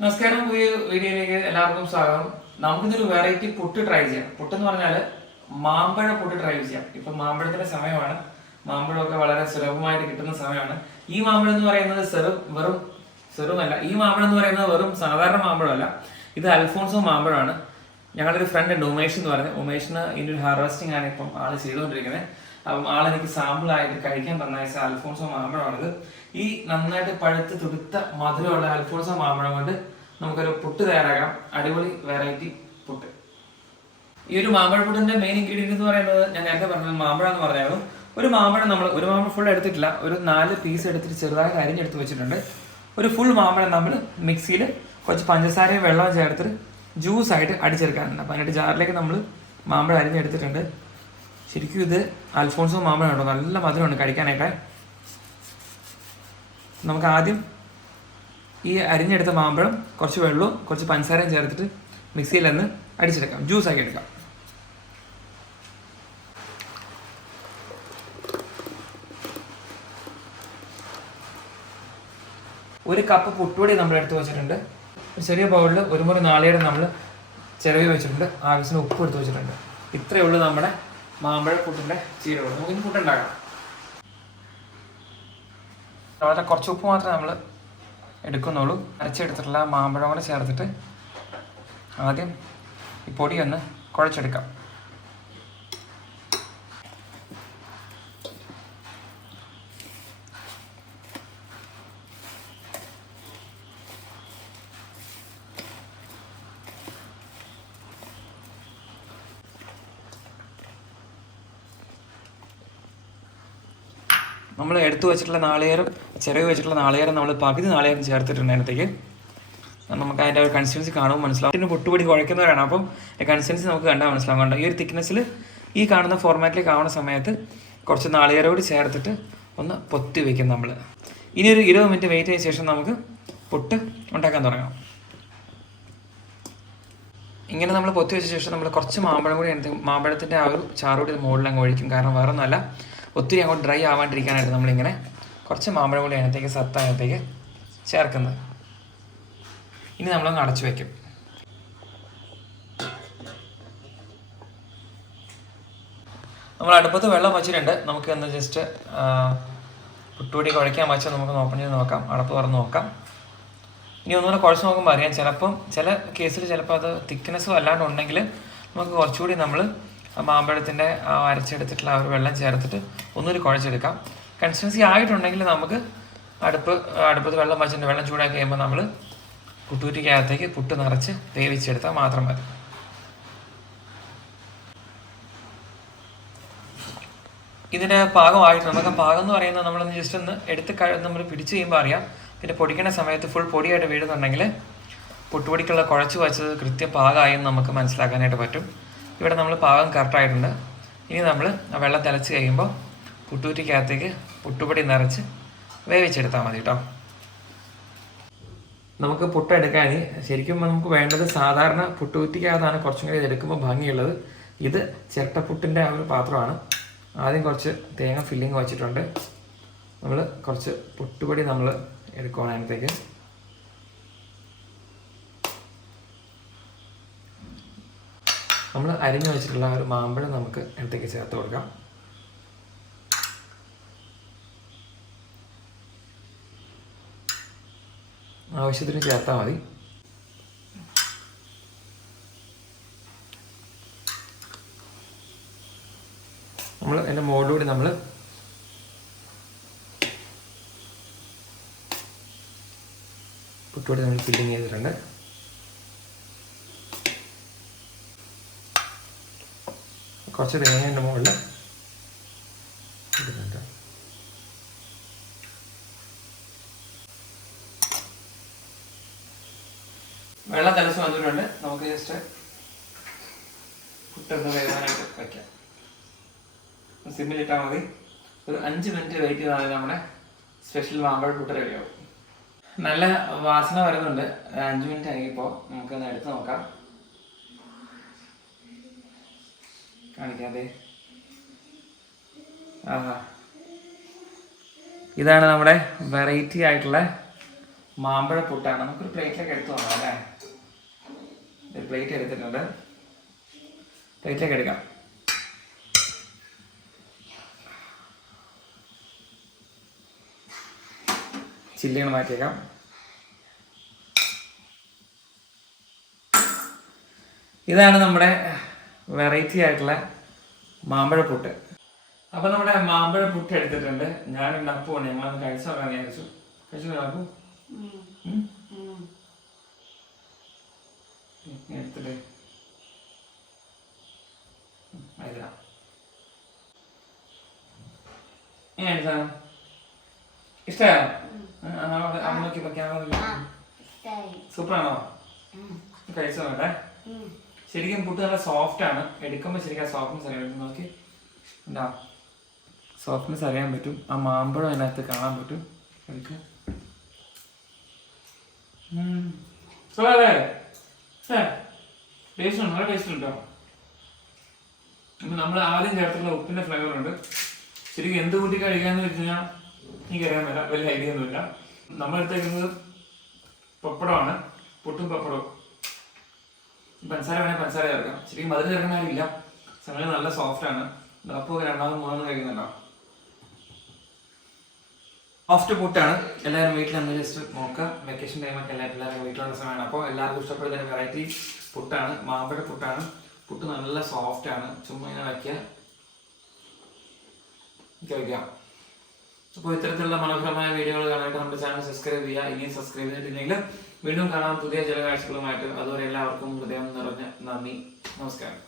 നമസ്കാരം. പുതിയ വീഡിയോയിലേക്ക് എല്ലാവർക്കും സ്വാഗതം. നമുക്കിതൊരു വെറൈറ്റി പുട്ട് ട്രൈ ചെയ്യാം. പുട്ടെന്ന് പറഞ്ഞാൽ മാമ്പഴ പുട്ട് ട്രൈ ചെയ്യാം. ഇപ്പൊ മാമ്പഴത്തിന്റെ സമയമാണ്. മാമ്പഴമൊക്കെ വളരെ സുലഭമായിട്ട് കിട്ടുന്ന സമയമാണ്. ഈ മാമ്പഴം എന്ന് പറയുന്നത് ചെറുമല്ല. ഈ മാമ്പഴം എന്ന് പറയുന്നത് വെറും സാധാരണ മാമ്പഴമല്ല. ഇത് അൽഫോൺസോ മാമ്പഴമാണ്. ഞങ്ങളുടെ ഒരു ഫ്രണ്ട് ഉണ്ട്, ഉമേഷ് എന്ന് പറഞ്ഞത്. ഉമേഷിന് ഇതിൻ്റെ ഒരു ഹാർവെസ്റ്റിംഗ് ആണ് ഇപ്പം ആള് ചെയ്തുകൊണ്ടിരിക്കുന്നത്. അപ്പം ആളെനിക്ക് സാമ്പിൾ ആയിട്ട് കഴിക്കാൻ തന്നയച്ച അൽഫോൺസോ മാമ്പഴമാണിത്. ഈ നന്നായിട്ട് പഴുത്ത് തുടുത്ത മധുരമുള്ള അൽഫോൺസോ മാമ്പഴം കൊണ്ട് നമുക്കൊരു പുട്ട് തയ്യാറാക്കാം. അടിപൊളി വെറൈറ്റി പുട്ട്. ഈ ഒരു മാമ്പഴ പുട്ടിന്റെ മെയിൻ ഇൻഗ്രീഡിയൻറ്റ് എന്ന് പറയുന്നത് ഞാൻ നേരത്തെ പറഞ്ഞത് മാമ്പഴം എന്ന് പറഞ്ഞായിരുന്നു. ഒരു മാമ്പഴം ഫുൾ എടുത്തിട്ടില്ല, ഒരു 4 പീസ് എടുത്തിട്ട് ചെറുതായി അരിഞ്ഞെടുത്ത് വെച്ചിട്ടുണ്ട്. ഒരു ഫുൾ മാമ്പഴം നമ്മൾ മിക്സിയിൽ കുറച്ച് പഞ്ചസാരയും വെള്ളവും ചേർത്തിട്ട് ജ്യൂസ് ആയിട്ട് അടിച്ചെടുക്കാനുണ്ട്. അപ്പം അതിൻ്റെ ജാറിലേക്ക് നമ്മൾ മാമ്പഴം അരിഞ്ഞെടുത്തിട്ടുണ്ട്. ശരിക്കും ഇത് അൽഫോൺസോ മാമ്പഴം ഉണ്ടോ, നല്ല മധുരമുണ്ട് കഴിക്കാനൊക്കെ. നമുക്ക് ആദ്യം ഈ അരിഞ്ഞെടുത്ത മാമ്പഴം കുറച്ച് വെള്ളവും കുറച്ച് പഞ്ചസാരയും ചേർത്തിട്ട് മിക്സിയിൽ നിന്ന് അടിച്ചെടുക്കാം, ജ്യൂസ് ആക്കി എടുക്കാം. ഒരു കപ്പ് പുട്ടുപൊടി നമ്മൾ എടുത്ത് വെച്ചിട്ടുണ്ട്. ഒരു ചെറിയ ബൗളിൽ ഒരു മുറി നാളികേരം നമ്മൾ ചിരവി വെച്ചിട്ടുണ്ട്. ആവശ്യത്തിന് ഉപ്പ് എടുത്ത് വെച്ചിട്ടുണ്ട്. ഇത്രയേ ഉള്ളൂ നമ്മുടെ മാമ്പഴ പുട്ടിൻ്റെ ചീരകൾ. നമുക്കിന്ന് പുട്ടുണ്ടാക്കാം. വളരെ കുറച്ച് ഉപ്പ് മാത്രമേ നമ്മൾ എടുക്കുന്നുള്ളൂ. അരച്ചെടുത്തിട്ടുള്ള മാമ്പഴം കൂടെ ചേർത്തിട്ട് ആദ്യം ഈ പൊടി ഒന്ന് കുഴച്ചെടുക്കാം. നമ്മൾ എടുത്തു വെച്ചിട്ടുള്ള നാളികേരം, ചിരവി വെച്ചിട്ടുള്ള നാളികേരം നമ്മൾ പകുതി നാളികേരം ചേർത്തിട്ടുണ്ട് അതിനകത്തേക്ക്. നമുക്ക് അതിൻ്റെ ഒരു കൺസിസ്റ്റൻസി കാണുമ്പോൾ മനസ്സിലാവും. പിന്നെ പുട്ടുപൊടി കുഴയ്ക്കുന്നവരാണ്, അപ്പം കൺസിസ്റ്റൻസി നമുക്ക് കണ്ടാൽ മനസ്സിലാവും. കണ്ടോ, ഈ ഒരു തിക്നെസ്സിൽ ഈ കാണുന്ന ഫോർമാറ്റിലേക്ക് ആവുന്ന സമയത്ത് കുറച്ച് നാളികേരം കൂടി ചേർത്തിട്ട് ഒന്ന് പൊത്തി വയ്ക്കും നമ്മൾ. ഇനി ഒരു 20 മിനിറ്റ് വെയിറ്റ് ചെയ്ത ശേഷം നമുക്ക് പുട്ട് ഉണ്ടാക്കാൻ തുടങ്ങാം. ഇങ്ങനെ നമ്മൾ പൊത്തി വെച്ച ശേഷം നമ്മൾ കുറച്ച് മാമ്പഴം കൂടി മാമ്പഴത്തിൻ്റെ ആ ഒരു ചാറുകൂടി മുകളിൽ അങ്ങ് ഒഴിക്കും. കാരണം വേറെ ഒന്നുമല്ല, ഒത്തിരി അങ്ങോട്ട് ഡ്രൈ ആവാണ്ടിരിക്കാനായിട്ട് നമ്മളിങ്ങനെ കുറച്ച് മാമ്പഴം കൂടി അതിനകത്തേക്ക് അതിനകത്തേക്ക് ചേർക്കുന്നത്. ഇനി നമ്മളൊന്ന് അടച്ചു വയ്ക്കും. നമ്മൾ അടുപ്പത്ത് വെള്ളം വച്ചിട്ടുണ്ട്. നമുക്ക് ഒന്ന് ജസ്റ്റ് പുട്ടുപൊടി കുഴയ്ക്കാൻ വെച്ചാൽ നമുക്ക് ഓപ്പൺ ചെയ്ത് നോക്കാം. അടപ്പ് തുറന്ന് നോക്കാം. ഇനി ഒന്നുകൂടെ കുഴച്ച് നോക്കുമ്പോൾ അറിയാം. ചില കേസിൽ ചിലപ്പോൾ അത് തിക്നെസ്സും അല്ലാണ്ട് ഉണ്ടെങ്കിൽ നമുക്ക് കുറച്ചുകൂടി നമ്മൾ മാമ്പഴത്തിൻ്റെ അരച്ചെടുത്തിട്ടുള്ള ആ ഒരു വെള്ളം ചേർത്തിട്ട് ഒന്നുകൂടി കുഴച്ചെടുക്കാം. കൺസിസ്റ്റൻസി ആയിട്ടുണ്ടെങ്കിൽ നമുക്ക് അടുപ്പത്ത് വെള്ളം വച്ചിട്ട് വെള്ളം ചൂടാക്കി കഴിയുമ്പോൾ നമ്മൾ പുട്ടുകുറ്റിക്കകത്തേക്ക് പുട്ട് നിറച്ച് വേവിച്ചെടുത്താൽ മാത്രം മതി. ഇതിൻ്റെ പാകമായിട്ട് നമുക്ക് പാകം എന്ന് പറയുന്നത് നമ്മളൊന്ന് ജസ്റ്റ് ഒന്ന് നമ്മൾ പിടിച്ച് കഴിയുമ്പോൾ അറിയാം. പിന്നെ പൊടിക്കുന്ന സമയത്ത് ഫുൾ പൊടിയായിട്ട് വീഴുന്നുണ്ടെങ്കിൽ പുട്ടുപൊടിക്കുള്ള കുഴച്ച് വെച്ചത് കൃത്യം പാകമായി എന്ന് നമുക്ക് മനസ്സിലാക്കാനായിട്ട് പറ്റും. ഇവിടെ നമ്മൾ പാകം കറക്റ്റായിട്ടുണ്ട്. ഇനി നമ്മൾ ആ വെള്ളം തിളച്ച് കഴിയുമ്പോൾ പുട്ടുകുറ്റിക്കകത്തേക്ക് പുട്ടുപൊടി നിറച്ച് വേവിച്ചെടുത്താൽ മതി കേട്ടോ. നമുക്ക് പുട്ടെടുക്കാൻ ശരിക്കും നമുക്ക് വേണ്ടത് സാധാരണ പുട്ടുകുറ്റിക്കകത്താണ് കുറച്ചും കൂടി ഇതെടുക്കുമ്പോൾ ഭംഗിയുള്ളത്. ഇത് ചിരട്ടപ്പുട്ടിൻ്റെ ആ ഒരു പാത്രമാണ്. ആദ്യം കുറച്ച് തേങ്ങ ഫില്ലിങ് വെച്ചിട്ടുണ്ട്. നമ്മൾ കുറച്ച് പുട്ടുപൊടി നമ്മൾ എടുക്കുകയാണ് അതിനകത്തേക്ക്. നമ്മൾ അരിഞ്ഞു വെച്ചിട്ടുള്ള ഒരു മാമ്പഴം നമുക്ക് അതിനകത്തേക്ക് ചേർത്ത് കൊടുക്കാം. ആവശ്യത്തിന് ചേർത്താൽ മതി. നമ്മൾ അതിൻ്റെ മുകളിലൂടെ നമ്മൾ പുട്ടുപൊടി നമ്മൾ ഫില്ലിങ് ചെയ്തിട്ടുണ്ട്. കുറച്ച് തേങ്ങേൻ്റെ മുകളിൽ ഇടുന്നുണ്ട്. വെള്ളം തിളച്ച് വന്നിട്ടുണ്ട്. നമുക്ക് ജസ്റ്റ് പുട്ടൊന്ന് വേവാനായിട്ട് വയ്ക്കാം. സിമ്മിലിട്ടാൽ മതി. ഒരു 5 മിനിറ്റ് വെയിറ്റ് ചെയ്താൽ നമ്മുടെ സ്പെഷ്യൽ മാമ്പഴ പുട്ട് റെഡിയാവും. നല്ല വാസന വരുന്നുണ്ട്. 5 മിനിറ്റ് ആയിപ്പോൾ നമുക്കൊന്ന് എടുത്ത് നോക്കാം. കാണിക്കാതെ ഇതാണ് നമ്മുടെ വെറൈറ്റി ആയിട്ടുള്ള മാമ്പഴ പുട്ടാണ്. നമുക്കൊരു പ്ലേറ്റിലേക്ക് എടുത്തു നോക്കാം അല്ലേ. ഒരു പ്ലേറ്റ് എടുത്തിട്ടുണ്ട്, പ്ലേറ്റിലേക്ക് എടുക്കാം. ചില്ലികൾ മാറ്റിയേക്കാം. ഇതാണ് നമ്മുടെ വെറൈറ്റി ആയിട്ടുള്ള മാമ്പഴ പുട്ട്. അപ്പം നമ്മുടെ മാമ്പഴ പുട്ട് എടുത്തിട്ടുണ്ട്. ഞാനുണ്ട് അപ്പുണ്ട്. ഞങ്ങളൊന്ന് കഴിച്ചു നോക്കാൻ വിചാരിച്ചു. കഴിച്ചു അപ്പു എടുത്തിട്ട് ഇഷ്ടമായോ? സൂപ്പറാണോ? കഴിച്ചു നോക്കട്ടെ. ശരിക്കും പുട്ട് നല്ല സോഫ്റ്റ് ആണ്. എടുക്കുമ്പോൾ ശരിക്കും ആ സോഫ്റ്റ്നെസ് അറിയാൻ പറ്റും. നോക്കി എന്താ സോഫ്റ്റ്നെസ് അറിയാൻ പറ്റും. ആ മാമ്പഴം അതിനകത്ത് കാണാൻ പറ്റും. എടുക്കുക. ടേസ്റ്റ് ഉണ്ട്, നല്ല ടേസ്റ്റ് ഉണ്ടോ? നമ്മൾ ആദ്യം ചേർത്തുള്ള ഉപ്പിന്റെ ഫ്ലേവർ ഉണ്ട്. ശരിക്കും എന്ത് കൂട്ടി കഴിക്കാന്ന് വെച്ച് കഴിഞ്ഞാൽ എനിക്കറിയാൻ പറ്റില്ല, വലിയ ഐഡിയ ഒന്നുമില്ല. നമ്മളെടുത്തേക്കുന്നത് പപ്പടമാണ്, പുട്ടും പപ്പടവും. പഞ്ചസാര വേണേൽ പഞ്ചസാര ചേർക്കാം. ശരിക്കും മധുരം ചേർക്കുന്ന കാര്യമില്ല. സമയം നല്ല സോഫ്റ്റ് ആണ്. അപ്പോൾ രണ്ടാമത് മൂന്നാമത് കഴിക്കുന്നുണ്ടോ? സോഫ്റ്റ് പുട്ടാണ്. എല്ലാവരും വീട്ടിൽ ഒന്ന് ജസ്റ്റ് നോക്കുക. വെക്കേഷൻ ടൈമൊക്കെ എല്ലാവരും വീട്ടിലുള്ള സമയമാണ്. അപ്പോൾ എല്ലാവർക്കും ഇഷ്ടപ്പെടുന്ന വെറൈറ്റി പുട്ടാണ്, മാമ്പഴ പുട്ടാണ്. പുട്ട് നല്ല സോഫ്റ്റ് ആണ്. ചുമ്മാ ഇങ്ങനെ വയ്ക്കുക, കഴിക്കാം. അപ്പോൾ ഇത്തരത്തിലുള്ള മനോഹരമായ വീഡിയോകൾ കാണാനായിട്ട് നമ്മുടെ ചാനൽ സബ്സ്ക്രൈബ് ചെയ്യുക. ഇനിയും സബ്സ്ക്രൈബ് ചെയ്തിട്ടില്ലെങ്കിൽ വീണ്ടും കാണാൻ പുതിയ ചില കാഴ്ചകളുമായിട്ട്. അതുവരെ എല്ലാവർക്കും ഹൃദയം നിറഞ്ഞ നന്ദി, നമസ്കാരം.